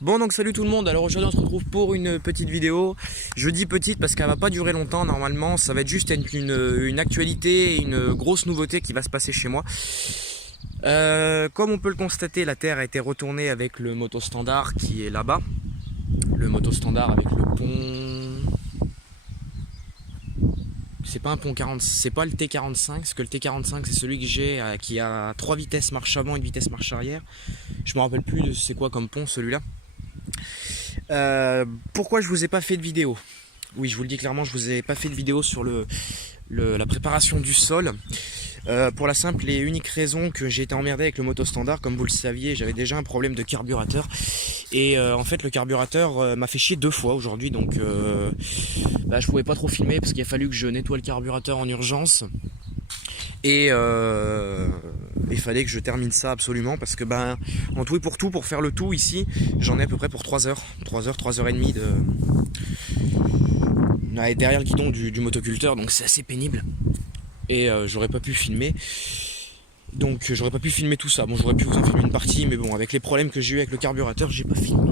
Bon, donc salut tout le monde. Alors aujourd'hui on se retrouve pour une petite vidéo. Je dis petite parce qu'elle va pas durer longtemps normalement. Ça va être juste une actualité et une grosse nouveauté qui va se passer chez moi. Comme on peut le constater, la terre a été retournée avec le moto standard qui est là-bas. Le moto standard avec le pont... C'est pas un pont 40, c'est pas le T45, parce que le T45 c'est celui que j'ai qui a 3 vitesses marche avant et une vitesse marche arrière. Je me rappelle plus de c'est quoi comme pont celui-là. Pourquoi je vous ai pas fait de vidéo? Oui, je vous le dis clairement, je vous ai pas fait de vidéo sur la préparation du sol. Pour la simple et unique raison que j'ai été emmerdé avec le moto standard. Comme vous le saviez, j'avais déjà un problème de carburateur. Et en fait le carburateur m'a fait chier 2 fois aujourd'hui. Donc je pouvais pas trop filmer parce qu'il a fallu que je nettoie le carburateur en urgence. Et il fallait que je termine ça absolument parce que en tout et pour tout, pour faire le tout ici, j'en ai à peu près pour 3 heures, 3 heures et demie derrière le guidon du motoculteur, donc c'est assez pénible. Et j'aurais pas pu filmer. Donc j'aurais pas pu filmer tout ça. Bon, j'aurais pu vous en filmer une partie, mais bon, avec les problèmes que j'ai eu avec le carburateur, j'ai pas filmé.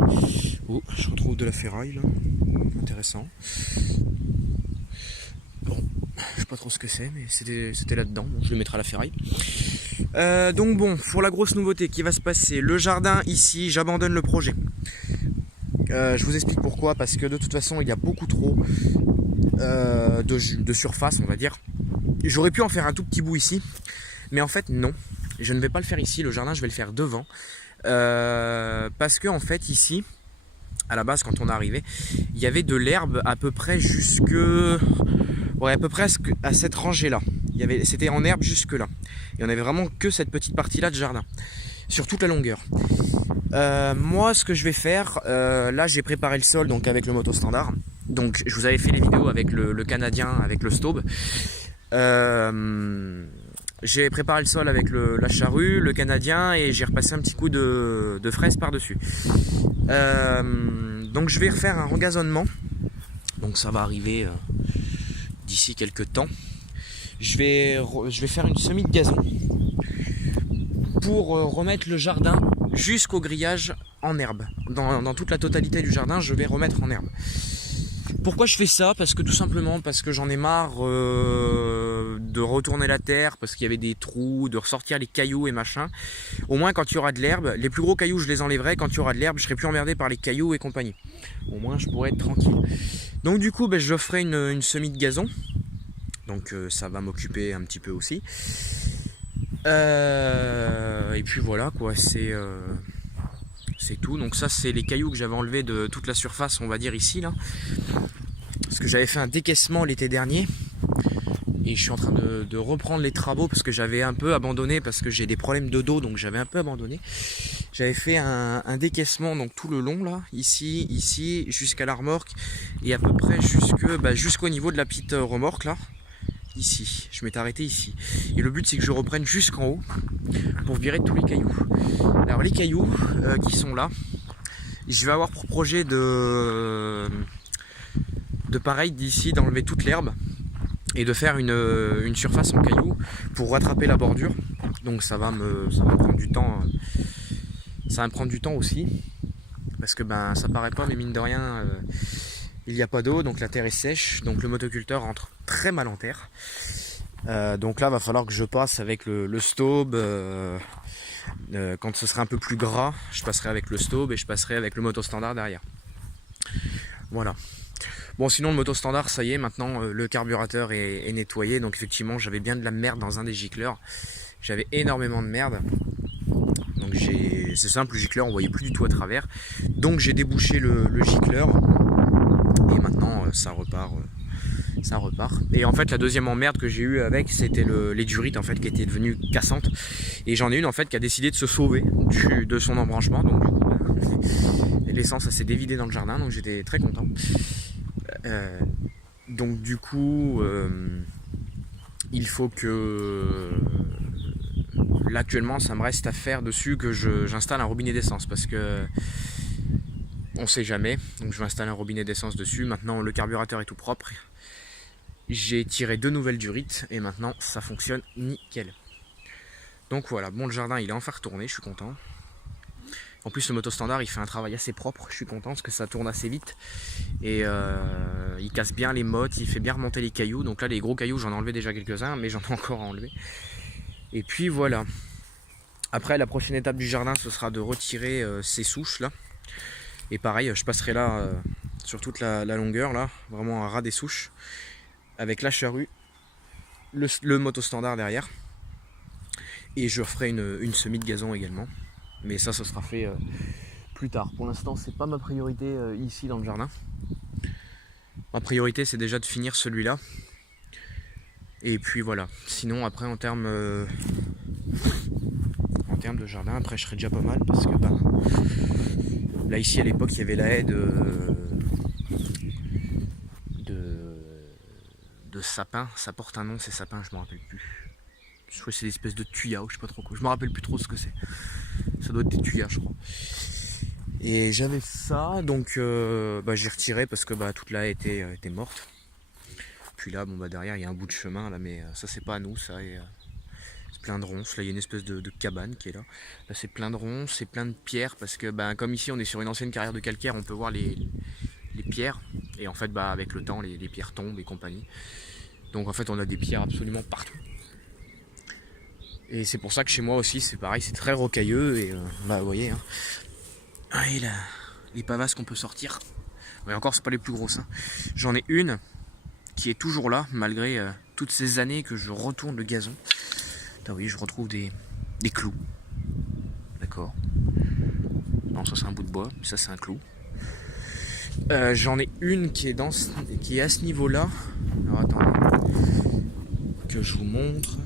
Oh, je retrouve de la ferraille là. Intéressant. Bon, je sais pas trop ce que c'est, mais c'était là-dedans. Bon, je le mettrai à la ferraille. Donc bon, pour la grosse nouveauté qui va se passer, le jardin ici, j'abandonne le projet. Je vous explique pourquoi, parce que de toute façon, il y a beaucoup trop de surface, on va dire. J'aurais pu en faire un tout petit bout ici, mais en fait non, je ne vais pas le faire ici. Le jardin, je vais le faire devant, parce que en fait ici, à la base, quand on est arrivé, il y avait de l'herbe à peu près à peu près à cette rangée là. C'était en herbe jusque là, et on avait vraiment que cette petite partie là de jardin sur toute la longueur. Moi, ce que je vais faire, là j'ai préparé le sol donc avec le moto standard. Donc je vous avais fait les vidéos avec le canadien, avec le Staub. J'ai préparé le sol avec la charrue, le canadien, et j'ai repassé un petit coup de fraise par dessus. Donc je vais refaire un regazonnement. Donc ça va arriver d'ici quelques temps. Je vais faire une semis de gazon pour remettre le jardin jusqu'au grillage en herbe. Dans toute la totalité du jardin, je vais remettre en herbe. Pourquoi je fais ça? Parce que tout simplement parce que j'en ai marre de retourner la terre, parce qu'il y avait des trous, de ressortir les cailloux et machin. Au moins quand il y aura de l'herbe, les plus gros cailloux je les enlèverai. Quand il y aura de l'herbe, je serai plus emmerdé par les cailloux et compagnie. Au moins je pourrai être tranquille. Donc du coup je ferai une semis de gazon. Donc ça va m'occuper un petit peu aussi. Et puis voilà quoi, c'est tout. Donc ça c'est les cailloux que j'avais enlevés de toute la surface, on va dire ici là. Parce que j'avais fait un décaissement l'été dernier. Et je suis en train de reprendre les travaux parce que j'avais un peu abandonné, parce que j'ai des problèmes de dos, donc j'avais un peu abandonné. J'avais fait un décaissement donc tout le long là, ici, jusqu'à la remorque, et à peu près jusqu'au niveau de la petite remorque là. Ici, je m'étais arrêté ici. Et le but c'est que je reprenne jusqu'en haut pour virer tous les cailloux. Alors les cailloux qui sont là, je vais avoir pour projet de pareil d'ici d'enlever toute l'herbe et de faire une surface en cailloux pour rattraper la bordure. Donc ça va me prendre du temps. Ça va me prendre du temps aussi. Parce que ça paraît pas, mais mine de rien, il n'y a pas d'eau, donc la terre est sèche, donc le motoculteur rentre très mal en terre. Donc là va falloir que je passe avec le Staub. Quand ce sera un peu plus gras, je passerai avec le Staub et je passerai avec le moto standard derrière. Voilà. Bon, sinon le moto standard, ça y est, maintenant le carburateur est nettoyé. Donc effectivement j'avais bien de la merde dans un des gicleurs. J'avais énormément de merde. Donc c'est simple, le gicleur on voyait plus du tout à travers. Donc j'ai débouché le gicleur. Et maintenant ça repart. Et en fait la deuxième emmerde que j'ai eu avec, c'était les durites en fait qui étaient devenues cassantes. Et j'en ai une en fait qui a décidé de se sauver de son embranchement. Donc du coup l'essence s'est dévidée dans le jardin, donc j'étais très content. Donc du coup il faut que là actuellement ça me reste à faire dessus, que j'installe un robinet d'essence, parce que on sait jamais. Donc je vais installer un robinet d'essence dessus. Maintenant le carburateur est tout propre, j'ai tiré 2 nouvelles durites et maintenant ça fonctionne nickel. Donc voilà, bon, le jardin il est enfin retourné, je suis content. En plus le moto standard il fait un travail assez propre, je suis content parce que ça tourne assez vite. Et il casse bien les mottes, il fait bien remonter les cailloux. Donc là les gros cailloux j'en ai enlevé déjà quelques-uns, mais j'en ai encore à enlever. Et puis voilà. Après la prochaine étape du jardin ce sera de retirer ces souches là. Et pareil je passerai là sur toute la longueur là, vraiment à ras des souches. Avec la charrue, le moto standard derrière. Et je ferai une semis de gazon également. Mais ça sera fait plus tard. Pour l'instant c'est pas ma priorité ici dans le jardin. Ma priorité c'est déjà de finir celui-là. Et puis voilà. Sinon après en termes de jardin, après je serai déjà pas mal parce que bah, là ici à l'époque il y avait la haie de sapin. Ça porte un nom ces sapins, je me rappelle plus. Je crois que c'est des espèces de tuyas ou je sais pas trop quoi. Je me rappelle plus trop ce que c'est. Ça doit être des tuyas je crois. Et j'avais ça donc bah, j'ai retiré parce que bah, toute la haie était morte. Puis là bon bah derrière il y a un bout de chemin là, mais ça c'est pas à nous ça. Et, c'est plein de ronces, là il y a une espèce de cabane qui est là. Là c'est plein de ronces, c'est plein de pierres parce que bah, comme ici on est sur une ancienne carrière de calcaire, on peut voir les pierres. Et en fait bah, avec le temps les pierres tombent et compagnie. Donc en fait on a des pierres absolument partout. Et c'est pour ça que chez moi aussi c'est pareil, c'est très rocailleux et bah vous voyez hein. Et là, les pavasses qu'on peut sortir. Mais encore c'est pas les plus grosses hein. J'en ai une qui est toujours là malgré toutes ces années que je retourne le gazon. Ah oui, je retrouve des clous. D'accord. Non, ça c'est un bout de bois, ça c'est un clou. J'en ai une qui est à ce niveau-là. Alors attendez que je vous montre.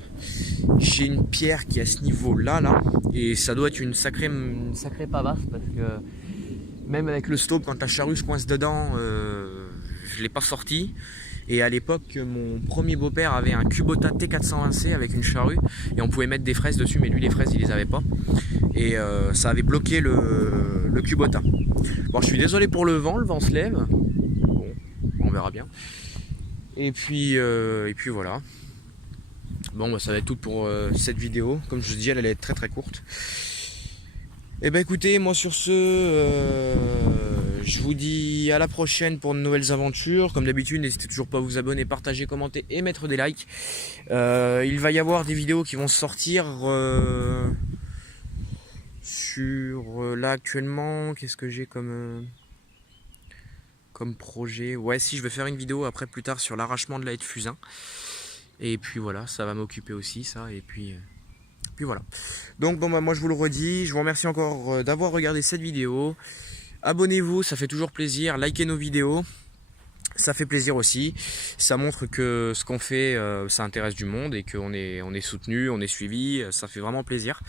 J'ai une pierre qui est à ce niveau-là, là, et ça doit être une sacrée pavasse parce que même avec le stop, quand la charrue se coince dedans, je l'ai pas sorti. Et à l'époque, mon premier beau-père avait un Kubota T420C avec une charrue et on pouvait mettre des fraises dessus, mais lui les fraises il les avait pas. Et ça avait bloqué le Kubota. Bon, je suis désolé pour le vent se lève. Bon, on verra bien. Et puis voilà. Bon, bah, ça va être tout pour cette vidéo. Comme je vous dis, elle allait être très très courte. Et bah écoutez, moi sur ce, je vous dis à la prochaine pour de nouvelles aventures. Comme d'habitude, n'hésitez toujours pas à vous abonner, partager, commenter et mettre des likes. Il va y avoir des vidéos qui vont sortir sur là actuellement. Qu'est-ce que j'ai comme projet? Ouais, si je vais faire une vidéo après plus tard sur l'arrachement de la haie de fusain. Et puis voilà, ça va m'occuper aussi ça. Et puis voilà. Donc bon bah moi je vous le redis, je vous remercie encore d'avoir regardé cette vidéo. Abonnez-vous, ça fait toujours plaisir. Likez nos vidéos, ça fait plaisir aussi. Ça montre que ce qu'on fait, ça intéresse du monde et qu'on est soutenu, on est suivi. Ça fait vraiment plaisir.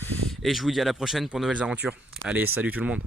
Et je vous dis à la prochaine pour de nouvelles aventures. Allez, salut tout le monde.